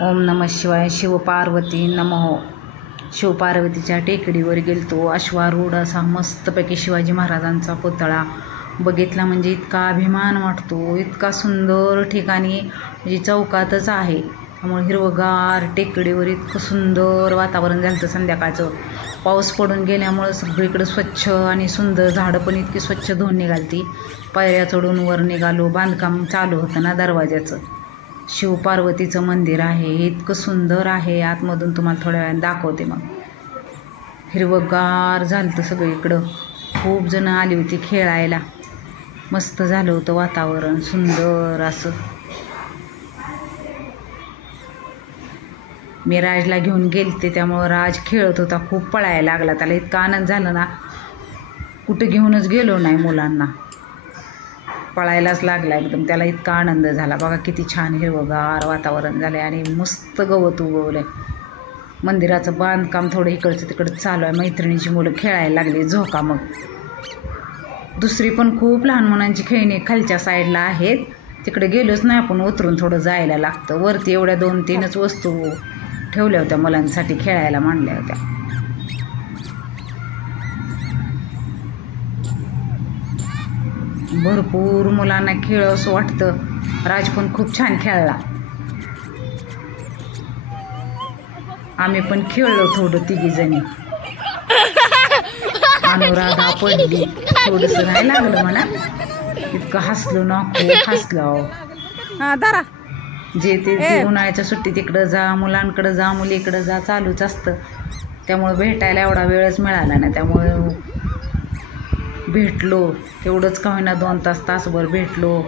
ओम नमः शिवाय. शिवपार्वती नमः. शिवपार्वतीच्या टेकडीवर गेलतो. अश्वारूढ असा मस्तपैकी शिवाजी महाराजांचा पुतळा बघितला म्हणजे इतका अभिमान वाटतो. इतका सुंदर ठिकाणी म्हणजे चौकातच आहे, त्यामुळे हिरवगार टेकडीवर इतकं सुंदर वातावरण झालं. संध्याकाळचं पाऊस पडून गेल्यामुळं सगळीकडे स्वच्छ आणि सुंदर, झाडं पण इतकी स्वच्छ धुवून निघालती. पायऱ्या चढून वर निघालो. बांधकाम चालू होतं ना दरवाज्याचं. शिवपार्वतीचं मंदिर आहे, इतकं सुंदर आहे. आतमधून तुम्हाला थोड्या वेळाने दाखवते. मग हिरवगार झालं होतं सगळीकडं. खूप जण आली होती खेळायला. मस्त झालं होतं वातावरण सुंदर असं. मी राजला घेऊन गेलते, त्यामुळं राज खेळत होता. खूप पळायला लागला. त्याला इतका आनंद झाला ना, कुठं घेऊनच गेलो नाही मुलांना. पळायलाच लागला एकदम. त्याला इतका आनंद झाला. बघा किती छान हिरवगार वातावरण झालं आणि मस्त गवत उगवलं. मंदिराचं बांधकाम थोडं इकडचं तिकडं चालू आहे. मैत्रिणीची मुलं खेळायला लागली झोका. मग दुसरी पण खूप लहान मुलांची खेळणी खालच्या साईडला आहेत. तिकडे गेलोच नाही आपण. उतरून थोडं जायला लागतं. वरती एवढ्या 2-3च वस्तू ठेवल्या होत्या मुलांसाठी खेळायला मांडल्या होत्या. भरपूर मुलांना खेळ असं वाटतं. राज पण खूप छान खेळला. आम्ही पण खेळलो थोडं तिघीजणी. अनुराधा पडली. थोडंसं नाही लागलं म्हणा. इतकं हसलो ना, खूप हसलो. जे ते उन्हाळ्याच्या सुट्टी तिकडं जा, मुलांकडं जा, मुलीकडं जा चालूच असतं. त्यामुळं भेटायला एवढा वेळच मिळाला नाही. त्यामुळं भेटलो तेवढंच का होईना, 2 तासभर भेटलो.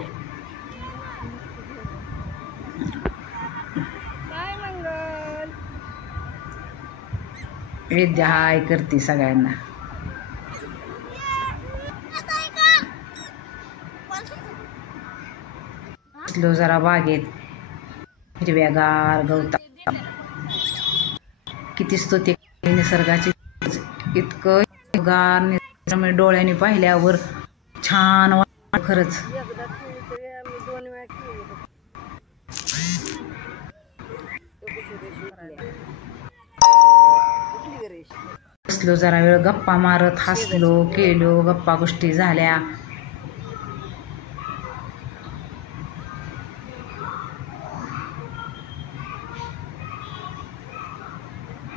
विद्या हाय करते सगळ्यांना. बसलो जरा बागेत. हिरव्यागार गवता. किती स्तुती निसर्गाची. इतकं गार निसर्ग डोळ्याने पाहिल्यावर छान वाटतं खरंच. बसलो जरा वेळ गप्पा मारत, हसलो केलो, गप्पा गोष्टी झाल्या.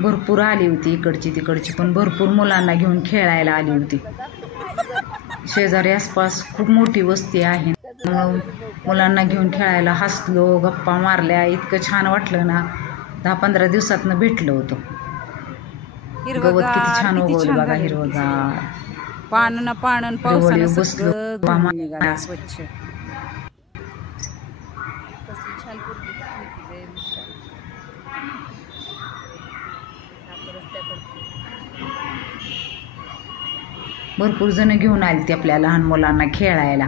भरपूर आली होती इकडची तिकडची, पण भरपूर मुलांना घेऊन खेळायला आली होती. शेजारी आसपास खूप मोठी वस्ती आहे, मुलांना घेऊन खेळायला हसलो, गप्पा मारल्या. इतकं छान वाटलं ना. 10-15 दिवसातनं भेटलो होतो. गवत किती छान उगवलं बघा, हिरवगार. पाणन पावसानं बसलो. स्वच्छ. भरपूर जण घेऊन आली ती आपल्या लहान मुलांना खेळायला.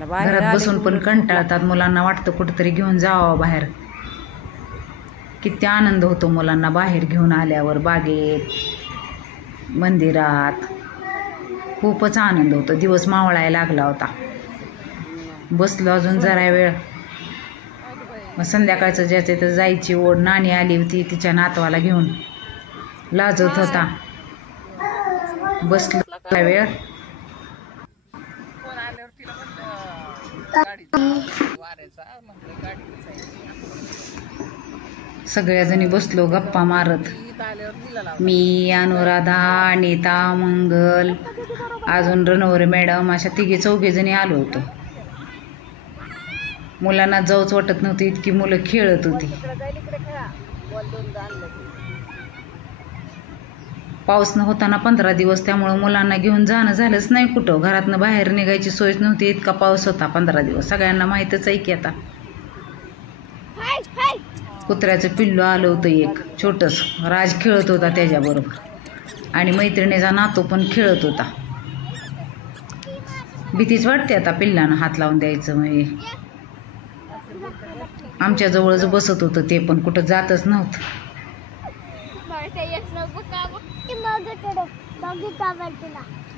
घरात बसून पण कंटाळतात. मुलांना वाटतं कुठेतरी घेऊन जावं बाहेर. किती आनंद होतो मुलांना बाहेर घेऊन आल्यावर. बागेत, मंदिरात खूपच आनंद होतो. दिवस मावळायला लागला होता. बसलो अजून जरा वेळ. मग संध्याकाळचं ज्याचे तर जायची ओढ. नाणी आली होती तिच्या नातवाला घेऊन. लाजत होता. बसलो वेळ. सगळ्याजणी बसलो गप्पा मारत. मी, अनुराधा, अनिता, मंगल, अजून रणवरे मॅडम, अशा 3-4 आलो होतो. मुलांना जाऊच वाटत नव्हती, इतकी मुलं खेळत होती. पाऊस न होताना 15 दिवस, त्यामुळं मुलांना घेऊन जाणं झालंच नाही कुठं. घरातनं बाहेर निघायची सोयच नव्हती, इतका पाऊस होता 15 दिवस. सगळ्यांना माहीतच आहे की. आता कुत्र्याचं पिल्लू आलं होतं एक छोटंच. राज खेळत होता त्याच्याबरोबर आणि मैत्रिणीचा नातू पण खेळत होता. भीतीच वाटते आता पिल्लांना हात लावून द्यायचं. म्हणजे आमच्या जवळच बसत होतं ते, पण कुठं जातच नव्हतं.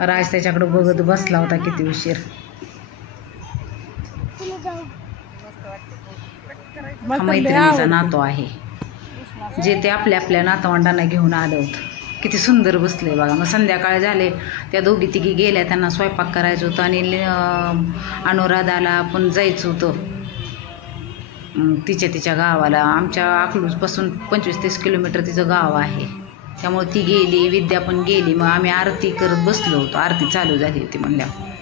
राज त्याच्याकडे बघत बसला होता किती उशीर. हा मैत्रिणीचा नातो आहे, जे ते आपल्या आपल्या नातवंडांना घेऊन आलं होतं. किती सुंदर बसले बघा. मग संध्याकाळ झाले, त्या दोघी तिघी गेल्या, त्यांना स्वयंपाक करायचं होतं आणि अनुराधाला पण जायचं होतं तिच्या गावाला. आमच्या अकलूजपासून 25-30 किलोमीटर तिचं गाव आहे. त्यामुळे ती गेली, विद्या पण गेली. मग आम्ही आरती करत बसलो होतो. आरती चालू झाली होती म्हणल्यावर.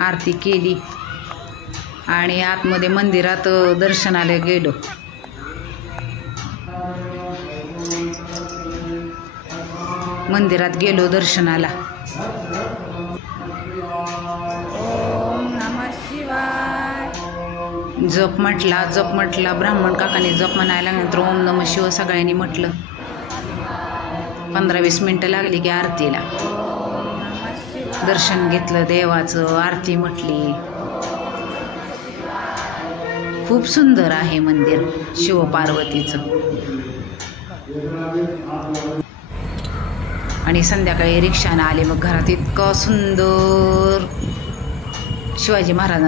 आरती केली आणि आतमध्ये मंदिरात दर्शनाला गेलो. मंदिरात गेलो दर्शनाला. ओम नमः शिवाय. जप म्हटला. ब्राह्मण काकाने जप म्हणायला नंतर ओम नमः शिव सगळ्यांनी म्हटलं. 15-20 मिनटं लागली की आरतीला. दर्शन घेतलं देवाचं, आरती म्हटली. खूप सुंदर आहे मंदिर शिवपार्वतीचं. आणि संध्याकाळी रिक्षानं आले. मग घरात इतकं सुंदर शिवाजी महाराजांचं